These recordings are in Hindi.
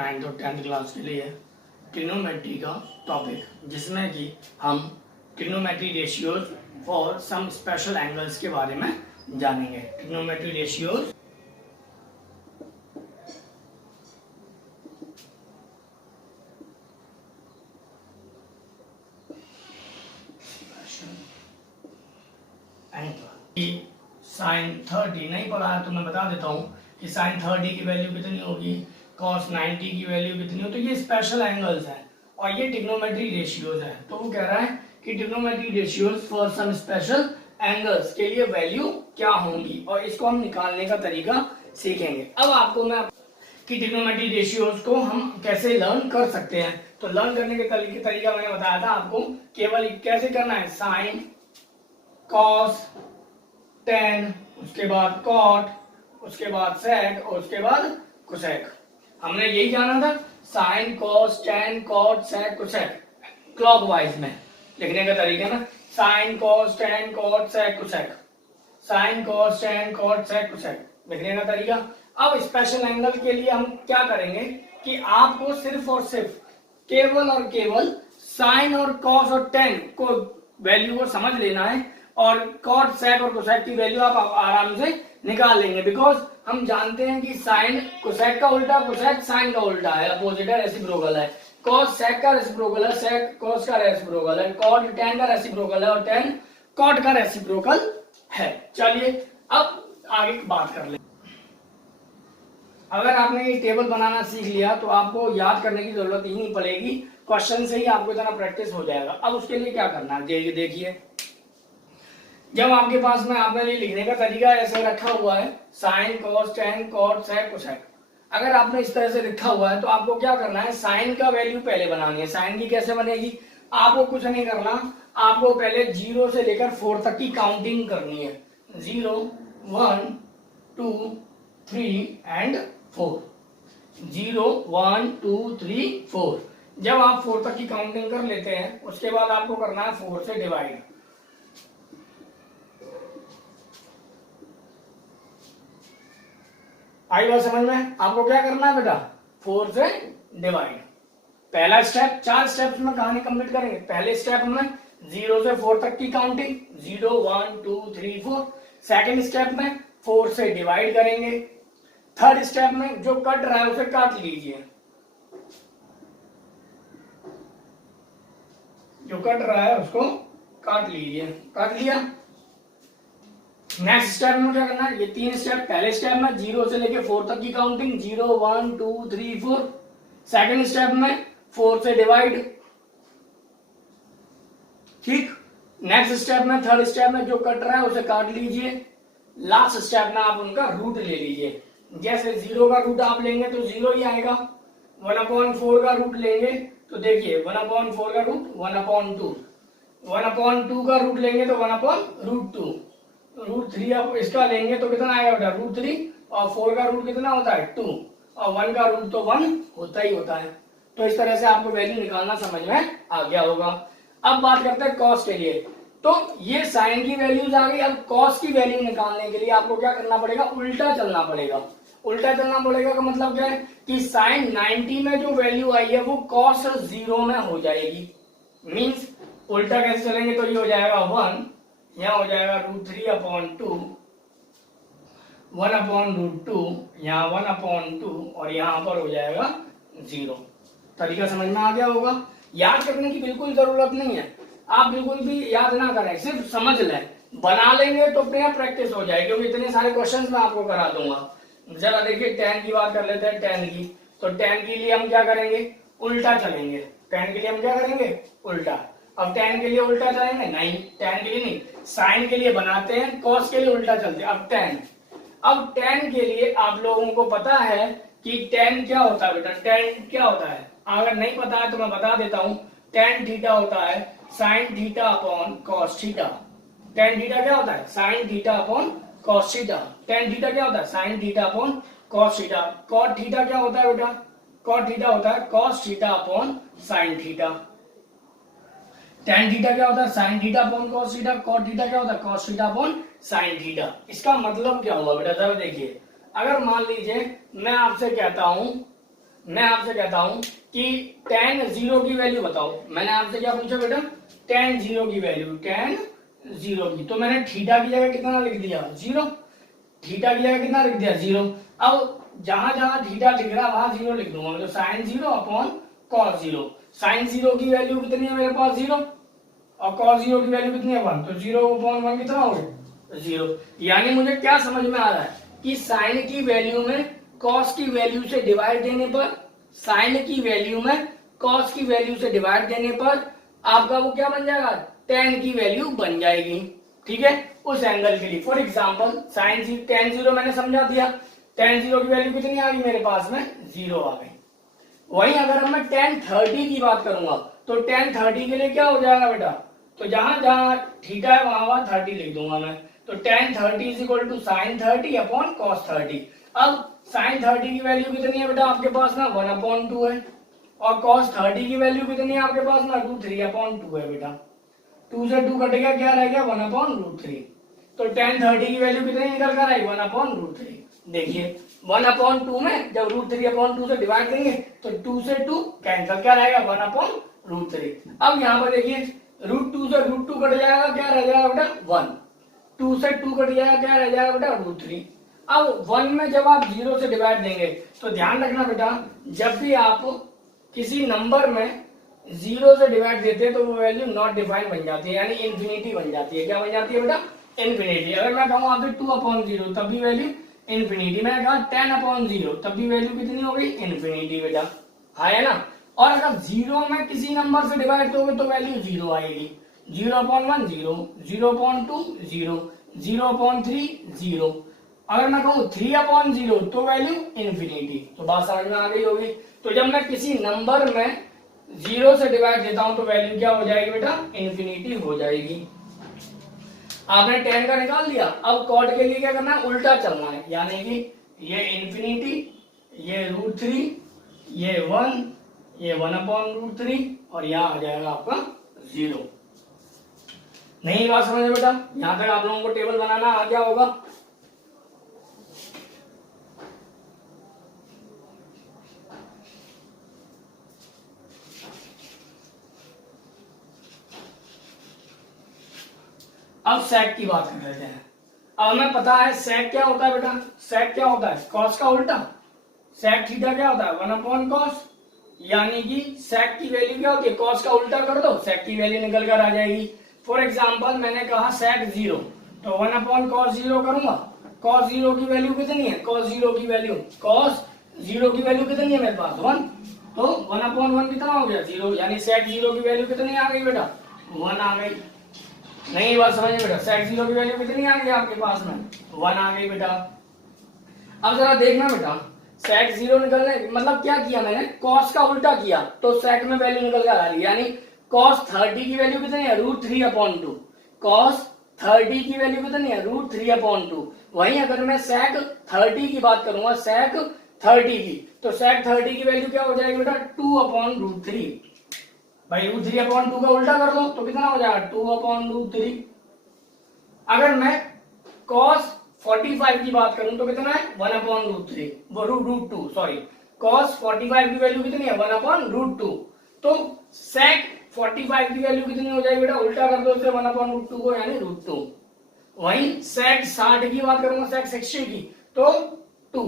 9th और 10th क्लास के लिए ट्रिग्नोमेट्री का टॉपिक, जिसमें कि हम trigonometry ratios for some special angles के बारे में जानेंगे। ट्रिग्नोमेट्री रेशियोज साइन 30 नहीं पढ़ा है तो मैं बता देता हूँ कि साइन 30 की वैल्यू कितनी होगी, कॉस 90 की वैल्यू कितनी हो। तो ये स्पेशल एंगल्स हैं और ये ट्रिग्नोमेट्री रेशियोज है। तो वो कह रहा है कि trigonometry ratios for some special angles के लिए वैल्यू क्या होंगी और इसको हम निकालने का तरीका सीखेंगे। अब आपको मैं कि ट्रिग्नोमेट्री रेशियोज को हम कैसे लर्न कर सकते हैं, तो लर्न करने के तरीका मैंने बताया था आपको। केवल कैसे करना है, साइन, कॉस, टेन, उसके बाद कॉट, उसके बाद सेक और उसके बाद कोसेक। हमने यही जाना था, sine, cos, tan, cot, sec, cosec, clockwise में लिखने का तरीका ना, sine, cos, tan, cot, sec, cosec, sine, cos, tan, cot, sec, cosec लिखने का तरीका। अब स्पेशल एंगल के लिए हम क्या करेंगे कि आपको सिर्फ और सिर्फ केवल और केवल साइन और कॉस और टेन को वैल्यू को समझ लेना है और कॉट, सेक और कोसेक की वैल्यू आप आराम से निकाल लेंगे। बिकॉज हम जानते हैं कि साइन कोसेक का उल्टा, कोसेक साइन का उल्टा है, अपोजिट है, रेसिप्रोकल है। कॉस सेक का रेसिप्रोकल है, सेक कॉस का रेसिप्रोकल है, कॉट टेन का रेसिप्रोकल है और टेन कॉट का रेसिप्रोकल है। चलिए अब आगे बात कर ले। अगर आपने ये टेबल बनाना सीख लिया तो आपको याद करने की जरूरत ही नहीं पड़ेगी, क्वेश्चन से ही आपको इतना प्रैक्टिस हो जाएगा। अब उसके लिए क्या करना है देखिए, जब आपके पास में आपने ये लिखने का तरीका ऐसे रखा हुआ है, sign, cos, tan, cot, sec, cosec, अगर आपने इस तरह से लिखा हुआ है तो आपको क्या करना है, साइन का वैल्यू पहले बनानी है। साइन की कैसे बनेगी, आपको कुछ नहीं करना, आपको पहले 0 से लेकर 4 तक की काउंटिंग करनी है। 0, 1, 2, 3 एंड 4। 0, 1, 2, 3, 4। जब आप 4 तक की काउंटिंग कर लेते हैं उसके बाद आपको करना है 4 से डिवाइड। आई बात समझ में? आपको क्या करना है बेटा, 4 से डिवाइड। पहला स्टेप, 4 स्टेप्स में कहानी कंप्लीट करेंगे। पहले स्टेप में 0 से 4 तक की काउंटिंग, 0, 1, 2, 3, 4। सेकेंड स्टेप में 4 से डिवाइड करेंगे। थर्ड स्टेप में जो कट रहा है उसे काट लीजिए, जो कट रहा है उसको काट लीजिए। काट लिया। नेक्स्ट स्टेप में क्या करना है, ये 3 स्टेप। पहले स्टेप में 0 से लेके 4 तक की काउंटिंग, 0, 1, 2, 3, 4। सेकेंड स्टेप में 4 से डिवाइड, ठीक। नेक्स्ट स्टेप में, थर्ड स्टेप में जो कट रहा है उसे काट लीजिए। लास्ट स्टेप में आप उनका रूट ले लीजिए। जैसे 0 का रूट आप लेंगे तो 0 ही आएगा। 1/4 का रूट लेंगे तो देखिए 1/4 का रूट 1/2। 1/2 का रूट लेंगे तो 1/√2। √3 आप इसका लेंगे तो कितना आएगा बेटा, √3। और 4 का रूट कितना होता है, 2। और 1 का रूट तो 1 होता ही होता है। तो इस तरह से आपको वैल्यू निकालना समझ में आ गया होगा। अब बात करते हैं कॉस के लिए। तो ये साइन की वैल्यूज आ गई। अब कॉस की वैल्यू निकालने के लिए आपको क्या करना पड़ेगा, उल्टा चलना पड़ेगा। उल्टा चलना पड़ेगा का मतलब क्या है कि साइन 90 में जो वैल्यू आई है वो कॉस 0 में हो जाएगी। मींस उल्टा कैसे चलेंगे तो ये हो जाएगा 1, यहाँ हो जाएगा √3/2, 1/√2, यहाँ 1/2 और यहाँ पर हो जाएगा 0। तरीका समझ में आ गया होगा। याद करने की बिल्कुल जरूरत नहीं है, आप बिल्कुल भी याद ना करें, सिर्फ समझ लें। बना लेंगे तो अपने आप प्रैक्टिस हो जाएगी, क्योंकि इतने सारे क्वेश्चंस मैं आपको करा दूंगा। जरा देखिए 10 की बात कर लेते हैं। 10 की, तो 10 के लिए हम क्या करेंगे, उल्टा चलेंगे। 10 के लिए हम क्या करेंगे, उल्टा। अब 10 के लिए उल्टा चलेंगे नहीं, 10 के लिए नहीं, साइन के लिए बनाते हैं, कॉस के लिए उल्टा चलते हैं। अब 10 के लिए आप लोगों को पता है कि 10 क्या होता है बेटा, 10 क्या होता है, अगर नहीं पता है तो मैं बता देता हूं। tan थीटा होता है sine theta upon cos theta. tan theta क्या होता है, sine theta upon cos theta. tan theta क्या होता है, sine theta upon cos theta. cot theta क्या होता है बेटा, cot थीटा होता है cos theta upon sine theta. tan theta क्या होता है, sine theta upon cos theta. cot theta क्या होता है, cos theta upon sine theta. इसका मतलब क्या हुआ बेटा, जरा देखिए। अगर मान लीजिए मैं आपसे कहता हूं मैं आपसे कहता हूं कि tan 0 की वैल्यू बताओ। मैंने आपसे क्या पूछा बेटा, tan 0 की वैल्यू, tan 0 की। तो मैंने थीटा की जगह कितना लिख दिया, 0। थीटा की जगह कितना लिख दिया, 0। अब जहां जहां थीटा लिख रहा वहां 0 लिख दूंगा, मतलब sin 0 अपॉन cos 0। sin 0 की वैल्यू कितनी है मेरे पास, 0, और cos 0 की वैल्यू कितनी है, 1। तो 0 अपॉन 1 कितना हो गया, 0। यानी मुझे क्या समझ में आ रहा है कि sin की वैल्यू में cos की वैल्यू से डिवाइड देने पर, sin की वैल्यू में cos की वैल्यू से डिवाइड देने पर आपका वो क्या बन जाएगा, tan की वैल्यू बन जाएगी। ठीक है, उस एंगल के लिए। फॉर एग्जाम्पल tan 0 मैंने समझा दिया, tan 0 की वैल्यू कितनी आ गई मेरे पास में, 0 आ गई। वहीं अगर मैं tan 30 की बात करूंगा तो tan 30 के लिए क्या हो जाएगा बेटा, तो जहां जहां थीटा है वहां वहां 30 लिख दूंगा मैं। तो tan 30 is equal to sin 30 upon cos 30। अब sin 30 की वैल्यू कितनी है बेटा आपके पास ना, 1/2 है, और cos 30 की वैल्यू कितनी है आपके पास ना, 3/2 है बेटा। 2 से 2 कट गया, क्या रह गया, 1/√3। तो tan 30 की वैल्यू कितनी निकल कर आई, 1/√3। देखिए 1/2 में जब √3/2 से डिवाइड करेंगे तो 2 से 2 कैंसिल, क्या रहेगा, 1/√3। अब यहाँ पर देखिए √2 से √2 कट जाएगा, क्या रह जाएगा बेटा, 1। 2 से 2 कट जाएगा, क्या रह जाएगा बेटा, √3। अब 1 में जब आप 0 से डिवाइड देंगे तो ध्यान रखना बेटा, जब भी आप किसी नंबर में 0 से डिवाइड देते हैं तो वो वैल्यू नॉट डिफाइंड बन जाती है, यानी इन्फिनिटी बन जाती है। क्या बन जाती है बेटा, इन्फिनिटी। अगर मैं कहूँ आपसे 2/0 तब भी वैल्यू इन्फिनिटी। मैंने कहा 10/0 तब भी वैल्यू कितनी हो गई, इन्फिनिटी बेटा, है ना। और अगर 0 में किसी नंबर से डिवाइड दोगे तो वैल्यू 0 आएगी। 0/1 0, 0/2 0, 0/3 0। अगर मैं कहूँ 3/0 तो वैल्यू इन्फिनिटी। तो बात समझ में आ गई होगी। तो जब मैं किसी नंबर में 0 से डिवाइड देता हूं तो वैल्यू क्या हो जाएगी बेटा, इन्फिनिटी हो जाएगी। आपने tan का निकाल लिया। अब cot के लिए क्या करना है, उल्टा चलना है, यानी कि ये इन्फिनिटी, ये √3, ये 1, ये 1/√3, और यहाँ आ जाएगा आपका 0। नहीं बात समझ में बेटा, यहां तक आप लोगों को टेबल बनाना आ गया होगा। अब sec की बात कर लेते हैं। अब हमें पता है sec क्या होता है बेटा, sec क्या होता है, cos का उल्टा। sec थीटा क्या होता है, 1/cos, यानी कि sec की वैल्यू क्या होती है, cos का उल्टा कर दो, sec की वैल्यू निकल कर आ जाएगी। फॉर एग्जाम्पल मैंने कहा sec 0, तो 1/cos 0 करूंगा। cos 0 की वैल्यू कितनी है, cos 0 की वैल्यू कितनी है मेरे पास, 1। तो 1/1 कितना हो गया, 0। यानी sec 0 की वैल्यू कितनी आ गई बेटा, 1 आ गई। नहीं बात समझिए बेटा, sec 0 की वैल्यू कितनी आ गई आपके पास में, 1 आ गई बेटा। अब जरा देखना बेटा, sec 0 निकलने मतलब क्या किया मैंने, cos का उल्टा किया तो sec में वैल्यू निकल कर आ रही है। यानी cos 30 की वैल्यू कितनी है, √3/2। cos 30 की वैल्यू कितनी है, √3/2। वहीं अगर मैं sec 30 की बात करूंगा, sec 30 की, तो sec 30 की वैल्यू क्या हो जाएगी बेटा, 2/√3। भाई √3/2 का उल्टा कर दो तो कितना हो जाएगा, 2/√3। अगर मैं cos 45 की बात करूं तो कितना है, 1/√3, वो √2, सॉरी। cos 45 की वैल्यू कितनी है, 1/√2। तो sec 45 की वैल्यू कितनी हो जाएगी बेटा, उल्टा कर दो उसे 1/√2 को, यानी √2। वहीं sec 60 की बात करूंगा, sec 60 की, तो 2।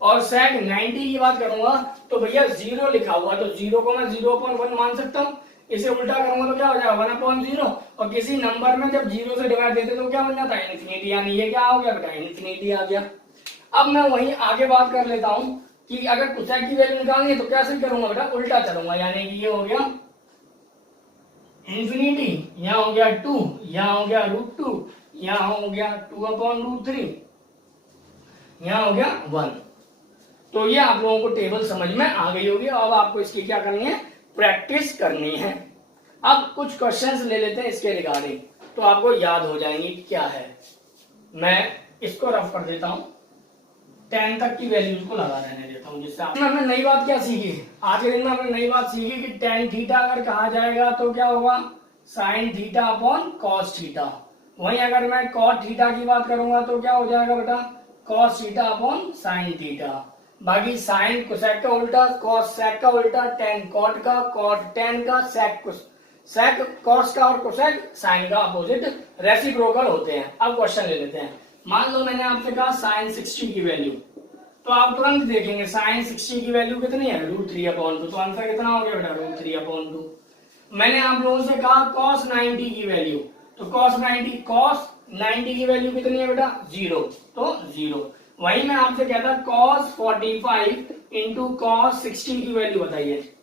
और sec 90 की बात करूंगा तो भैया 0 लिखा हुआ, तो 0 को मैं 0/1 मान सकता हूँ। इसे उल्टा करूंगा तो क्या हो जाएगा, 1/0। और किसी नंबर में जब 0 से डिवाइड देते तो क्या बन जाता है, इन्फिनिटी। यानी ये क्या हो गया बेटा, इन्फिनिटी आ गया। अब मैं वहीं आगे बात कर लेता हूँ कि अगर cosec की वैल्यू निकालनी है तो कैसे करूंगा बेटा, उल्टा चलूंगा। यानी कि ये हो गया इन्फिनिटी, यहाँ हो गया 2, यहाँ हो गया √2, यहाँ हो गया 2/√3, यहाँ हो गया 1। तो ये आप लोगों को टेबल समझ में आ गई होगी। अब आपको इसकी क्या करनी है, प्रैक्टिस करनी है। अब कुछ क्वेश्चंस ले लेते हैं इसके रिगार्डिंग, तो आपको याद हो जाएंगे कि क्या है। मैं इसको रफ कर देता हूं, 10 तक की वैल्यूज को लगा रहने देता हूं, जिससे हमने नई बात क्या सीखी आज के दिन में, हमने नई बात सीखी कि tan थीटा अगर कहा जाएगा तो क्या होगा, sin theta upon cos theta. वहीं अगर मैं cot थीटा की बात करूंगा तो क्या हो जाएगा बेटा, cos theta upon sin theta. बाकी साइन कोसेक का उल्टा, कॉस सेक का उल्टा, टेन कॉट का, कॉट टेन का, सेक कॉस का और कोसेक साइन का अपोजिट रेसिप्रोकल होते हैं। अब क्वेश्चन ले लेते हैं। मान लो मैंने आपसे कहा साइन 60 की वैल्यू, तो आप तुरंत देखेंगे साइन 60 की वैल्यू कितनी है, √3/2। तो आंसर कितना हो गया बेटा, √3/2। मैंने आप लोगों से कहा cos 90 की वैल्यू, तो cos 90 की वैल्यू कितनी है बेटा, 0, तो 0। वही मैं आपसे कहता cos 45 इंटू cos 60 की वैल्यू बताइए,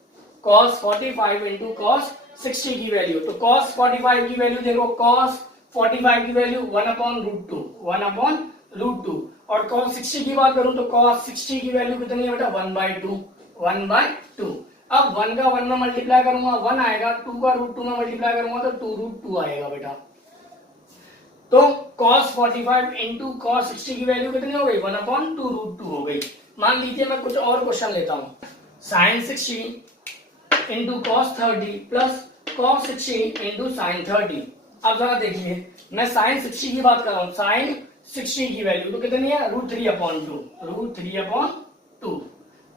cos 45 इंटू cos 60 की वैल्यू। तो cos 45 की वैल्यू देखो, cos 45 की वैल्यू 1/√2 और cos 60 की बात करूं तो cos 60 की वैल्यू कितनी है बेटा, 1/2। अब 1 का 1 में मल्टीप्लाई करूंगा 1 आएगा, 2 का √2 में मल्टीप्लाई करूंगा तो 2√2 आएगा बेटा। तो cos 45 इंटू cos 60 की वैल्यू कितनी हो गई, 1/2√2 हो गई। मान लीजिए मैं कुछ और क्वेश्चन लेता हूं, sin 60 into cos 30 plus cos 60 into sin 30। अब जरा देखिए, मैं sin 60 की बात कर रहा हूं, sin 60 की वैल्यू तो कितनी है, √3/2।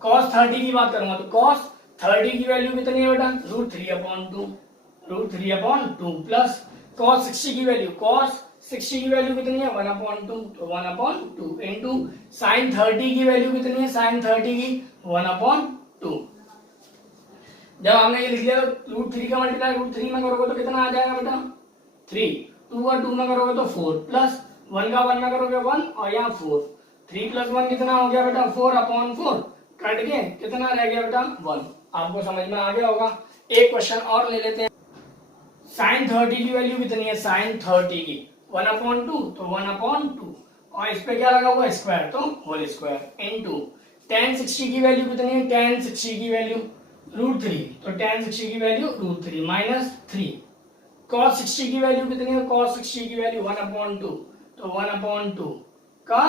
cos 30 की बात करूंगा तो cos 30 की वैल्यू कितनी है बेटा, √3/2 प्लस cos 60 की वैल्यू, cos 60 की वैल्यू कितनी है, 1/2, तो 1/2 इंटू sin 30 की वैल्यू कितनी है, sin 30 की 1/2। जब हमने ये लिख लिया तो √3 का मल्टीप्लाई √3 में करोगे तो कितना आ जाएगा बेटा, 3, 2 का 2 में करोगे तो 4 प्लस 1 का 1 में करोगे 1 और यहाँ 4, 3 प्लस 1 कितना हो गया बेटा, 4/4, कट के कितना रह गया बेटा, 1। आपको समझ में आ गया होगा। एक क्वेश्चन और ले लेते हैं। sin 30 की वैल्यू कितनी है, sin 30 की 1/2, तो 1/2 और इस पे क्या लगा हुआ है, स्क्वायर, तो होल स्क्वायर इनटू tan 60 की वैल्यू कितनी है, tan 60 की वैल्यू √3, तो tan 60 की वैल्यू √3 माइनस 3। cos 60 की वैल्यू कितनी है, cos 60 की वैल्यू 1/2, तो 1/2 का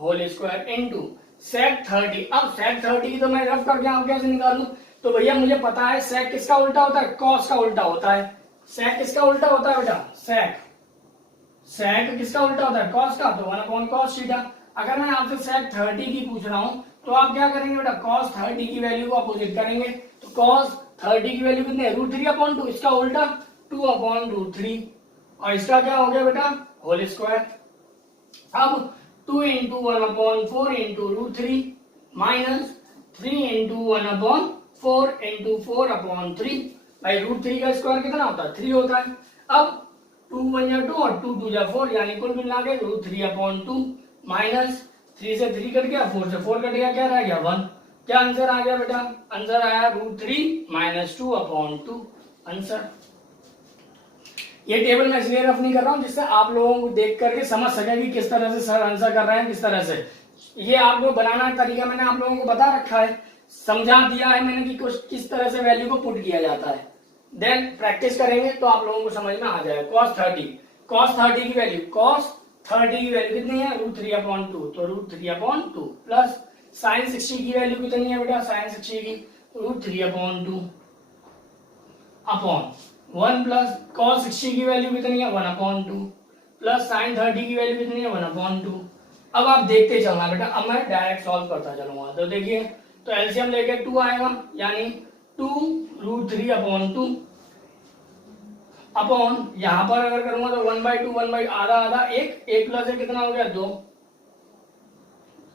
होल स्क्वायर इनटू sec 30। अब sec 30 की तो मैं रफ करके आप कैसे निकालूं, तो भैया मुझे पता है sec किसका उल्टा होता है, cos का उल्टा होता है। sec किसका उल्टा होता है बेटा, sec किसका उल्टा होता है, cos का, तो 1/cos थीटा। अगर मैं आपसे sec 30 की पूछ रहा हूं तो आप क्या करेंगे बेटा, cos 30 की वैल्यू को अपोजिट करेंगे, तो cos 30 की वैल्यू कितनी है, √3/2, इसका उल्टा 2/√3 और इसका क्या हो गया बेटा, होल स्क्वायर। अब 2 into 1/4 into √3 minus 3 into 1/4 into 4/3। भाई √3 का स्क्वायर कितना होता है, 3 होता है। अब 2 1 या 2 और 2 2 या 4, यानी कुल मिला के √3/2 माइनस 3 से 3 कट गया, 4 से 4 कट गया, क्या रह गया, 1। क्या आंसर आ गया बेटा, आंसर आया √3 माइनस 2/2 आंसर। ये टेबल मैं इसलिए रफ नहीं कर रहा हूं जिससे आप लोगों को देख करके समझ सके कि किस तरह से सर आंसर कर रहे हैं, किस तरह से। ये आपको बनाना तरीका मैंने आप लोगों को बता रखा है, समझा दिया है मैंने कि किस तरह से वैल्यू को पुट किया जाता है। देन प्रैक्टिस करेंगे तो आप लोगों को समझ में आ जाएगा। cos 30 की वैल्यू, cos 30 की वैल्यू कितनी है, √3/2, तो √3/2 प्लस sin 60 की वैल्यू कितनी है बेटा, sin 60 की √3/2 अपॉन 1 प्लस cos 60 की वैल्यू कितनी है, 1/2 प्लस sin 30 की वैल्यू कितनी है, 1/2। अब आप देखते चलना बेटा, अब मैं डायरेक्ट सॉल्व करता चलूंगा। तो देखिए, तो एलसीएम लेके 2 आएगा, यानी 2√3/2 अपॉन यहां पर अगर करूंगा तो 1/2 1 आधा आधा 1 प्लस 1 कितना हो गया, 2।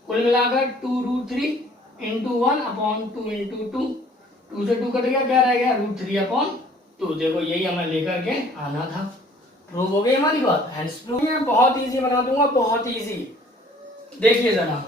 कुल मिलाकर 2√3 इंटू 1/2 इंटू 2 से 2 कट गया, क्या रह गया, √3/2। देखो यही हमें लेकर के आना था। प्रूव हो गई हमारी बात, हैंड्स प्रूव। मैं बहुत इजी बना दूंगा, बहुत इजी। देखिए जरा,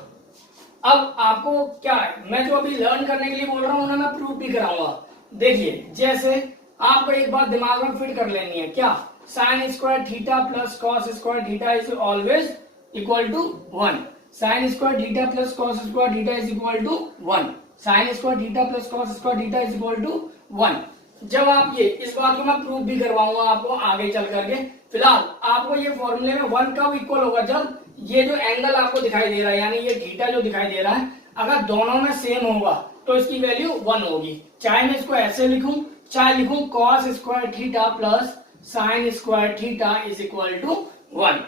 अब आपको क्या है, मैं जो अभी लर्न करने के लिए बोल रहा हूँ ना, मैं प्रूव भी कराऊंगा। देखिए, जैसे आपको एक बात दिमाग में फिट कर लेनी है, क्या, sin square theta plus cos square theta is always equal to 1। sin square theta plus cos square theta is equal to 1। sin square theta plus cos square theta is equal to 1। जब आप ये, इस बात को मैं प्रूव भी करवाऊंगा आपको आगे चल करके। फिलहाल आपको ये फॉर्मूले में 1 कब इक्वल होगा, जब ये जो एंगल आपको दिखाई दे रहा है, यानी ये थीटा जो दिखाई दे रहा है, अगर दोनों में सेम होगा तो इसकी वैल्यू 1 होगी। चाहे मैं इसको ऐसे लिखूं, चाहे लिखूं cos square theta plus sin square theta is equal to 1।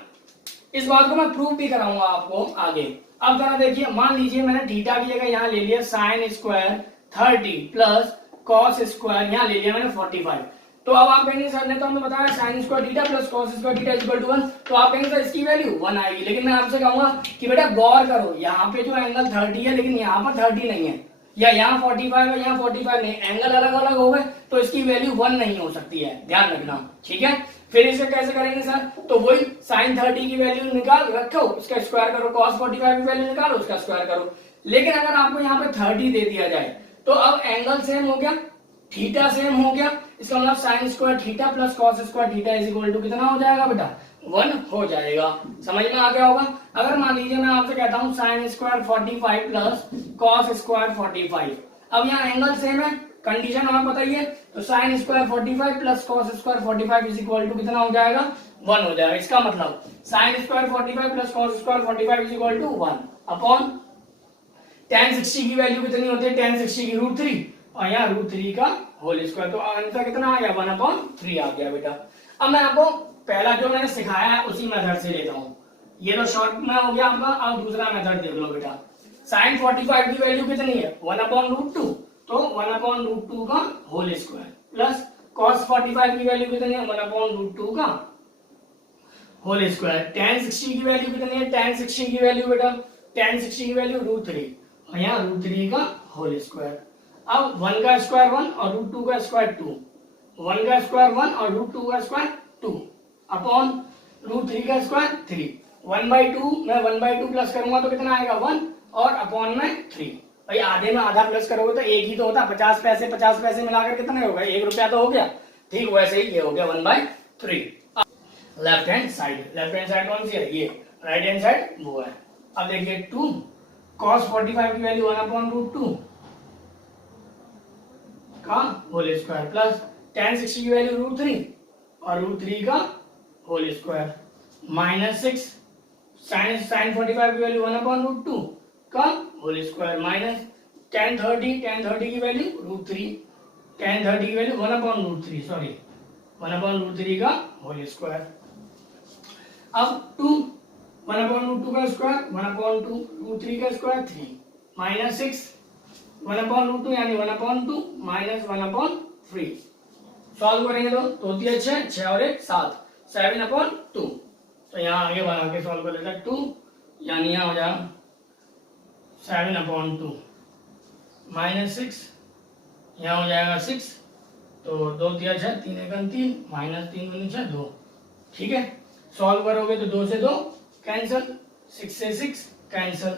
इस बात को मैं प्रूव भी कराऊंगा आपको आगे। अब जरा देखिए, मान लीजिए मैंने थीटा की जगह यहाँ ले लिया sine square 30 plus cos square यहाँ ले लिया मैंने 45। तो अब आप कहेंगे सर ने तो हमें बताया sine square theta plus cos square theta equal to 1, तो आप कहेंगे सर इसकी वैल्यू 1 आएगी। लेकिन मैं आपसे कहूंगा कि बेटा गौर करो, यहाँ पे जो एंगल 30 है लेकिन यहाँ पर 30 नहीं है, या यहाँ 45 है यहाँ 45 नहीं, एंगल अलग अलग हो गए तो इसकी वैल्यू 1 नहीं हो सकती है, ध्यान रखना, ठीक है। फिर इसे कैसे करेंगे सर, तो वही साइन 30 की वैल्यू निकाल रखो, उसका स्क्वायर करो, कॉस 45 की वैल्यू निकालो, उसका स्क्वायर करो। लेकिन अगर आपको यहाँ पे 30 दे दिया जाए तो अब एंगल सेम हो गया, थीटा सेम हो गया, इसका मतलब sine square theta plus cos square theta is equal to कितना हो जाएगा बेटा, 1 हो जाएगा। समझ में आ गया होगा। अगर मान लीजिए मैं आपसे कहता हूँ sign square 45 plus cos square 45, अब यहाँ एंगल सेम है, कंडीशन हमें बताइए, तो sine square 45 plus cos square 45 is equal to कितना हो जाएगा, 1 हो जाएगा। इसका मतलब sine square 45 plus cos square 45 is equal to 1 upon tan 60 की वैल्यू कितनी होती है, tan 60 की √3 और यहाँ √3 का होल स्क्वायर, तो आंसर कितना आ गया 1/3 आ गया बेटा। अब मैं आपको पहला जो मैंने सिखाया है उसी मेथड से लेता हूँ, ये तो शॉर्ट में हो गया आपका। अब दूसरा मेथड देख लो बेटा, साइन 45 की वैल्यू कितनी है 1/√2, तो 1/√2 का होल स्क्वायर प्लस कॉस 45 की वैल्यू कितनी है 1/√2 का होल स्क्वायर, tan 60 की वैल्यू कितनी है, tan 60 की वैल्यू बेटा, tan 60 की वैल्यू √3 और यहाँ √3 का होल स्क्वायर। अब 1 का स्क्वायर 1 और √2 का स्क्वायर 2, 1 का स्क्वायर 1 और √2 का स्क्वायर 2 अपॉन √3 का स्क्वायर 3, 1/2 मैं 1/2 प्लस करूंगा तो कितना आएगा 1 और अपॉन में 3। भाई आधे में आधा प्लस करोगे तो एक ही तो होता, 50 पैसे मिलाकर कितने हो गए, 1 रुपया तो हो गया, ठीक वैसे ही ये हो गया 1/3। लेफ्ट हैंड साइड कौन सी है, ये राइट हैंड साइड वो है। अब देखिए 2 cos 45 की वैल्यू 1/√2 का होल स्क्वायर प्लस tan 60 की वैल्यू √3 और √3 का होल स्क्वायर माइनस 6 sin 45 की वैल्यू 1/√2 का होल स्क्वायर माइनस tan 30 की वैल्यू √3, tan 30 की वैल्यू 1/√3 सॉरी 1/√3 का होल स्क्वायर। अब 2 1/√2 का स्क्वायर 1/2 √3 का स्क्वायर 3 माइनस 6 1/√2 यानी 1/2 माइनस 1/3। सॉल्व करेंगे तो होती है 6 और 1 7 7/2। तो यहाँ आगे बढ़ा के सॉल्व कर लेते हैं 2 यानी यहाँ हो जाएगा 7/2 माइनस 6 यहाँ हो जाएगा 6, तो 2 3 6 3 1 3 माइनस 3 2 6 2, ठीक है। सॉल्व करोगे तो 2 से 2 कैंसिल, 6 से 6 कैंसिल,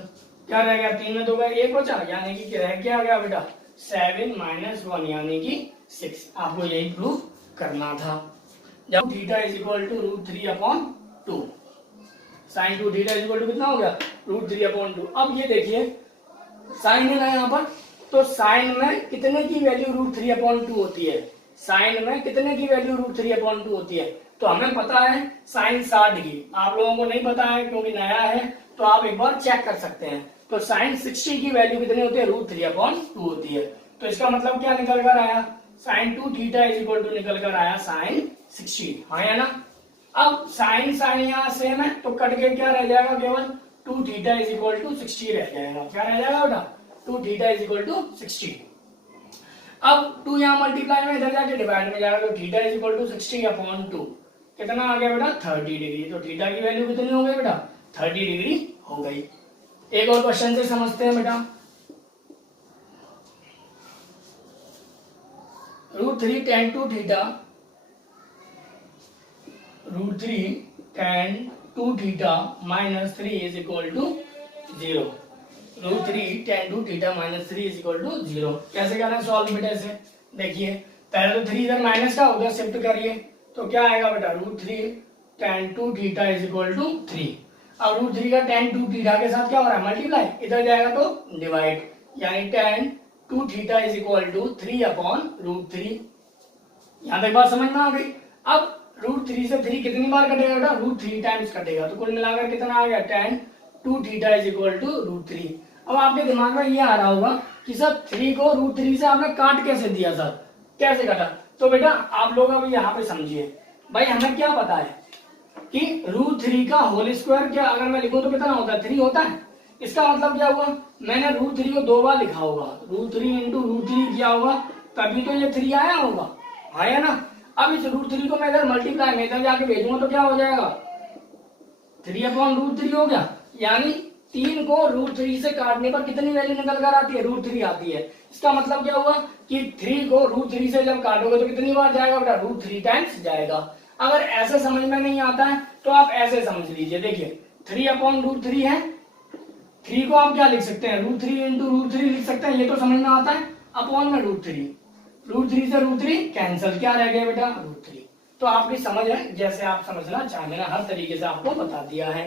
क्या रह गया 3 में 2 गए 1 बचा, यानी कि रह क्या गया बेटा 7 माइनस 1 यानी कि 6। आपको यही प्रूव करना था। जब theta is equal to √3/2 sine 2 theta is equal to कितना हो गया √3/2। अब ये देखिए साइन है ना यहाँ पर, तो साइन में कितने की वैल्यू √3/2 होती है, साइन में कितने की वैल्यू √3/2 होती है, तो हमें पता है साइन 60 की, आप लोगों को नहीं पता है क्योंकि नया है, तो आप एक बार चेक कर सकते हैं। तो साइन 60 की वैल्यू कितनी होती है √3/2 होती है। तो इसका मतलब क्या निकल कर आया, sine 2 theta is equal to निकल कर आया साइन 60, हाँ या ना। अब साइन यहाँ सेम है तो कट के क्या रह जाएगा, केवल 2 थीटा इज इक्वल टू 60 रह जाएगा। क्या रह जाएगा बेटा 2 थीटा इज इक्वल टू 60। अब 2 यहाँ मल्टीप्लाई में इधर जाके डिवाइड में जाएगा, तो थीटा इज इक्वल टू 60/2 कितना आ गया बेटा 30 डिग्री। तो थीटा की वैल्यू कितनी हो गई बेटा 30 डिग्री हो गई। एक और क्वेश्चन से समझते हैं बेटा, √3 tan 2 theta √3 tan 2 theta minus 3 is equal to 0। √3 tan 2 theta minus 3 is equal to 0। कैसे करना है सॉल्व बेटा से, देखिए पहले तो 3 इधर माइनस का उधर शिफ्ट करिए, तो क्या आएगा बेटा √3 tan 2 theta is equal to 3। अब √3 का tan 2 थीटा के साथ क्या हो रहा है मल्टीप्लाई, इधर जाएगा तो डिवाइड, यानी tan 2 theta is equal to 3/√3। यहाँ तक बात समझ में आ गई। अब √3 से 3 कितनी बार कटेगा बेटा √3 टाइम्स कटेगा, तो कुल मिलाकर कितना आ गया tan 2 theta is equal to √3। अब आपके दिमाग में ये आ रहा होगा कि सर 3 को √3 से आपने काट कैसे दिया, सर कैसे काटा। तो बेटा आप लोग अब यहाँ पे समझिए, भाई हमें क्या पता है कि √3 का होल स्क्वायर क्या अगर मैं लिखूं तो कितना होता है 3 होता है, इसका मतलब क्या हुआ, मैंने √3 को 2 बार लिखा होगा, √3 इंटू √3 किया होगा, तभी तो ये 3 आया होगा, आया ना। अब इस √3 को मैं अगर मल्टीप्लाई में इधर जाके भेजूंगा तो क्या हो जाएगा, 3/√3 हो गया। यानी 3 को √3 से काटने पर कितनी वैल्यू निकल कर आती है, √3 आती है। इसका मतलब क्या हुआ कि 3 को √3 से जब काटोगे तो कितनी बार जाएगा बेटा, √3 टाइम्स जाएगा। अगर ऐसे समझ में नहीं आता है तो आप ऐसे समझ लीजिए, देखिए 3/√3 है, 3 को आप क्या लिख सकते हैं, √3 इंटू √3 लिख सकते हैं, ये तो समझ में आता है। अपॉन में √3, √3 से √3 कैंसिल, क्या रह गया बेटा, √3। तो आपकी समझ है, जैसे आप समझना चाहें ना, हर तरीके से आपको बता दिया है।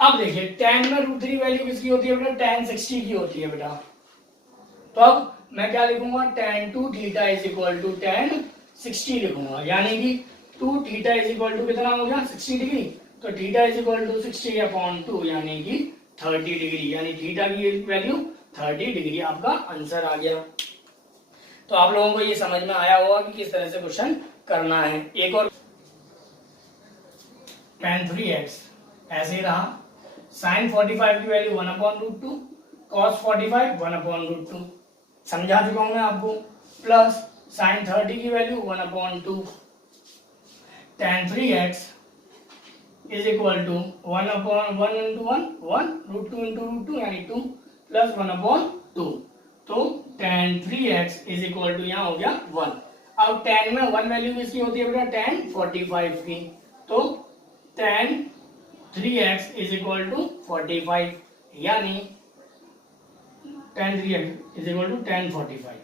अब देखिए tan में √3 वैल्यू किसकी होती है बेटा, tan 60 की होती है बेटा। तो अब मैं क्या लिखूंगा, tan 2 theta is equal to tan 60 लिखूंगा, यानी कि 2 थीटा इज इक्वल टू कितना हो गया, 60 डिग्री। तो थीटा इज इक्वल टू 60/2 यानी कि 30 डिग्री, यानी थीटा की वैल्यू 30 डिग्री आपका आंसर आ गया। तो आप लोगों को ये समझ में आया होगा कि किस तरह से क्वेश्चन करना है। एक और tan 3x ऐसे ही रहा, sin 45 की वैल्यू 1/√2, cos 45 1/√2, समझा चुका हूं मैं आपको। प्लस sin 30 की value 1/2, tan 3x is equal to 1/1 into 1 √2 into √2 यानी 2 प्लस 1/2। तो tan 3x is equal to यहाँ हो गया 1। अब tan में 1 वैल्यू किसकी होती है बेटा, tan 45 की। तो tan 3x is equal to 45, यानी tan 3x is equal to tan 45।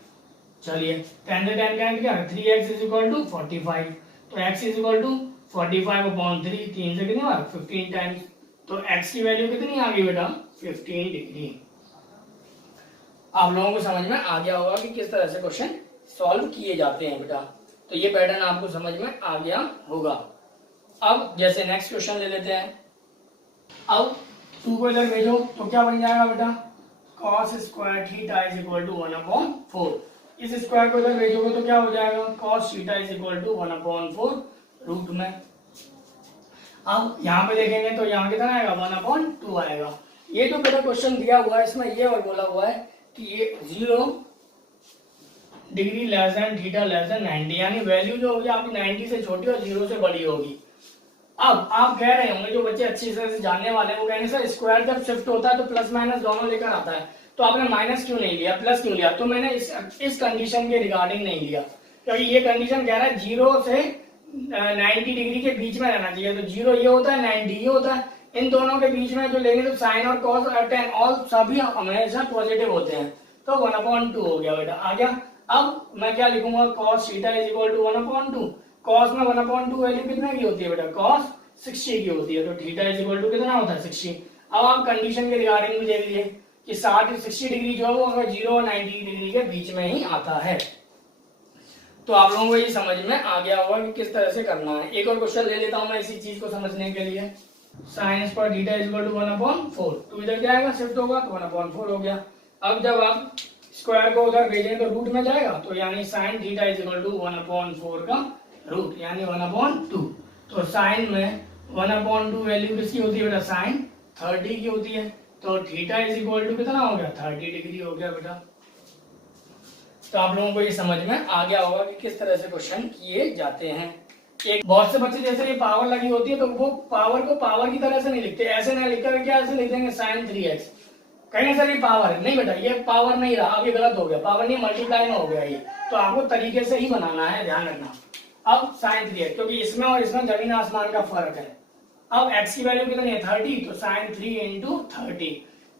चलिए tan से tan कैंसिल किया, 3x इज इक्वल टू 45, तो x इज इक्वल टू 45/3, 3 से कितनी बार 15 टाइम्स। तो x की वैल्यू कितनी आ गई बेटा, 15 डिग्री। आप लोगों को समझ में आ गया होगा कि किस तरह से क्वेश्चन सॉल्व किए जाते हैं बेटा। तो ये पैटर्न आपको समझ में आ गया होगा। अब जैसे नेक्स्ट क्वेश्चन ले लेते हैं। अब 2 को इधर भेजो तो क्या बन जाएगा बेटा, cos square theta is equal to 1/4। इस स्क्वायर को इधर भेजोगे तो क्या हो जाएगा, cos theta is equal to 1/4 root में। अब यहाँ पे देखेंगे तो यहाँ कितना आएगा, 1/2 आएगा। ये जो बेटा क्वेश्चन दिया हुआ है इसमें ये और बोला हुआ है कि ये 0 degree less than theta less than 90, यानी वैल्यू जो होगी आपकी 90 से छोटी और 0 से बड़ी होगी। अब आप कह रहे होंगे, जो बच्चे अच्छी तरह से जानने वाले हैं वो कहेंगे सर स्क्वायर जब शिफ्ट होता है तो प्लस माइनस दोनों लेकर आता है, तो आपने माइनस क्यों नहीं लिया, प्लस क्यों लिया। तो मैंने इस कंडीशन के रिगार्डिंग नहीं लिया, क्योंकि ये कंडीशन कह रहा है 0 से 90 डिग्री के बीच में रहना चाहिए। तो 0 ये होता है, 90 ये होता है, इन दोनों के बीच में जो लेंगे तो साइन और कॉस और टेन ऑल सभी हमेशा पॉजिटिव होते हैं। तो 1/2 हो गया बेटा, आ गया। अब मैं क्या लिखूंगा, cos theta is equal to 1/2। cos में 1/2 वैल्यू कितने की होती है बेटा, cos 60 की होती है। तो थीटा इज इक्वल टू कितना होता है, 60। अब आप कंडीशन के रिगार्डिंग भी देख लीजिए कि 60 डिग्री जो है वो 0 और 90 डिग्री के बीच में ही आता है। तो आप लोगों को ये समझ में आ गया होगा कि किस तरह से करना है। एक और क्वेश्चन ले लेता हूं मैं इसी चीज को समझने के लिए। Sine square theta is equal to 1/4, तो इधर क्या आएगा, शिफ्ट होगा तो 1/4 हो गया। अब जब आप स्क्वायर को उधर भेजेंगे तो रूट में जाएगा, तो यानी sine theta is equal to 1/4 का रूट यानी 1/2। तो साइन में 1/2 वैल्यू किसकी होती है बेटा, साइन 30 की होती है। तो थीटा इज इक्वल टू कितना हो गया, 30 डिग्री हो गया बेटा। तो आप लोगों को ये समझ में आ गया होगा कि किस तरह से क्वेश्चन किए जाते हैं। एक बहुत से बच्चे जैसे ये पावर लगी होती है तो वो पावर को पावर की तरह से नहीं लिखते, ऐसे ना लिखकर क्या ऐसे लिख देंगे sin 3x, कहेंगे सर ये पावर है। नहीं बेटा, ये पावर नहीं रहा, अब ये गलत हो गया, पावर नहीं मल्टीप्लाई में हो गया ये। तो आपको तरीके से ही बनाना है, ध्यान रखना। अब sin 3x, क्योंकि इसमें और इसमें जमीन आसमान का फर्क है। अब x की वैल्यू कितनी है, 30, तो sin 3 इंटू 30।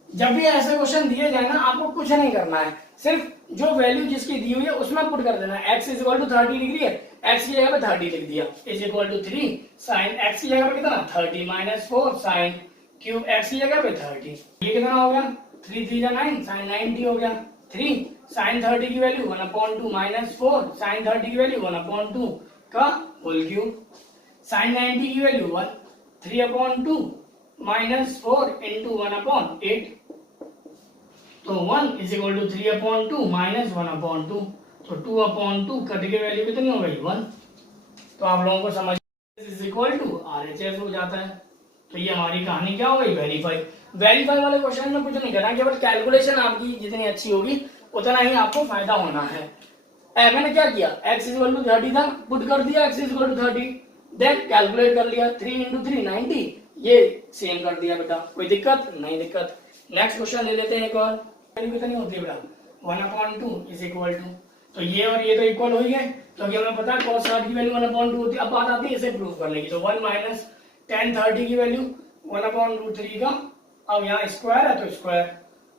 जब भी ऐसे क्वेश्चन दिए जाए ना, आपको कुछ नहीं करना है, सिर्फ जो वैल्यू जिसकी दी हुई है उसमें पुट कर देना है। x is equal to 30 degree है, x की जगह पे 30 लिख दिया, is equal to 3 sine x की जगह पे कितना 30 माइनस 4 साइन क्यूब x की जगह पे 30। ये कितना हो गया, 3 3 9 साइन 90 हो गया। 3 साइन 30 की वैल्यू 1/2 माइनस 4 साइन 30 की वैल्यू 1/2 का होल क्यूब। साइन 90 की वैल्यू 3/2 माइनस 4 इंटू 1/8। तो 1 इज इक्वल टू 3/2 माइनस 1/2, तो 2/2 कट के वैल्यू कितनी हो गई, 1। तो आप लोगों को समझ इज इक्वल टू RHS हो जाता है। तो ये हमारी कहानी क्या हो गई, वेरीफाई। वेरीफाई वाले क्वेश्चन में कुछ नहीं करना, केवल कैलकुलेशन आपकी जितनी अच्छी होगी उतना ही आपको फायदा होना है। मैंने क्या किया, x इक्वल टू 30 था, पुट कर दिया x equal to 30, then calculate कर लिया 3 इंटू 3 90, ये सेम कर दिया बेटा, कोई दिक्कत नहीं दिक्कत। नेक्स्ट क्वेश्चन ले लेते हैं एक और, वैल्यू कितनी होती है बेटा 1/2 इज इक्वल टू, तो ये और ये तो इक्वल हो ही गए क्योंकि हमें पता है cos 60 की वैल्यू 1/2 होती है। अब बात आती है इसे प्रूव करने की, तो 1 माइनस tan 30 की वैल्यू 1/√3 का, अब यहाँ स्क्वायर है तो स्क्वायर,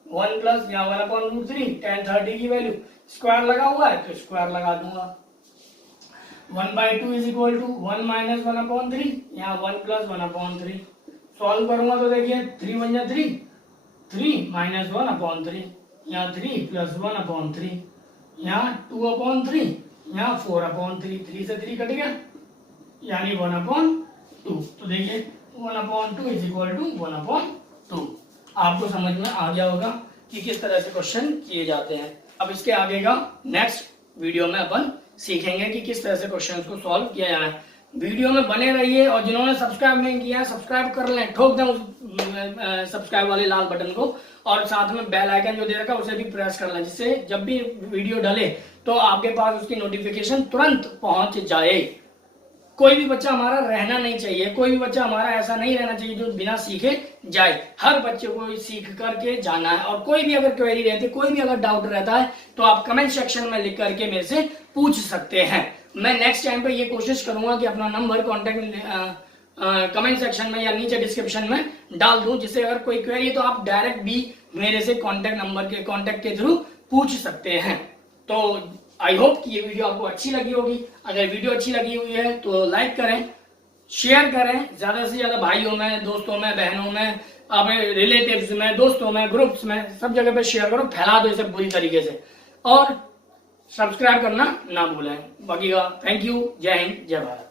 1 प्लस यहाँ 1/√3 tan 30 की वैल्यू स्क्वायर लगा हुआ है तो स्क्वायर लगा दूंगा। 1/2 इज इक्वल टू 1 माइनस 1/3, यहाँ 1 प्लस 1/3, सॉल्व करूंगा तो देखिए 3 1 जा 3, 3 माइनस 1/3, यहाँ 3 प्लस 1/3, यहाँ 2/3, यहाँ 4/3, 3 से 3 कट गया यानी 1/2। तो देखिए 1/2 इज इक्वल टू 1/2। आपको समझ में आ गया होगा कि किस तरह से क्वेश्चन किए जाते हैं। अब इसके आगे का नेक्स्ट वीडियो में अपन सीखेंगे कि किस तरह से क्वेश्चन को सॉल्व किया जाना है। वीडियो में बने रहिए और जिन्होंने सब्सक्राइब नहीं किया है सब्सक्राइब कर लें, ठोक दें उस सब्सक्राइब वाले लाल बटन को, और साथ में बेल आइकन जो दे रखा है उसे भी प्रेस कर लें, जिससे जब भी वीडियो डले तो आपके पास उसकी नोटिफिकेशन तुरंत पहुंच जाए। कोई भी बच्चा हमारा रहना नहीं चाहिए, कोई भी बच्चा हमारा ऐसा नहीं रहना चाहिए जो बिना सीखे जाए। हर बच्चे को सीख करके जाना है, और कोई भी अगर क्वेरी रहती है, कोई भी अगर डाउट रहता है तो आप कमेंट सेक्शन में लिख करके मेरे से पूछ सकते हैं। मैं नेक्स्ट टाइम पे ये कोशिश करूंगा कि अपना नंबर कॉन्टेक्ट कमेंट सेक्शन में या नीचे डिस्क्रिप्शन में डाल दूं, जिससे अगर कोई क्वेरी है तो आप डायरेक्ट भी मेरे से कॉन्टेक्ट के थ्रू पूछ सकते हैं। तो आई होप कि ये वीडियो आपको अच्छी लगी होगी। अगर वीडियो अच्छी लगी हुई है तो लाइक करें, शेयर करें, ज्यादा से ज्यादा भाइयों में, दोस्तों में, बहनों में, अपने रिलेटिव्स में, दोस्तों में, ग्रुप्स में, सब जगह पे शेयर करो, फैला दो इसे पूरी तरीके से, और सब्सक्राइब करना ना भूलें। बाकी का थैंक यू, जय हिंद, जय भारत।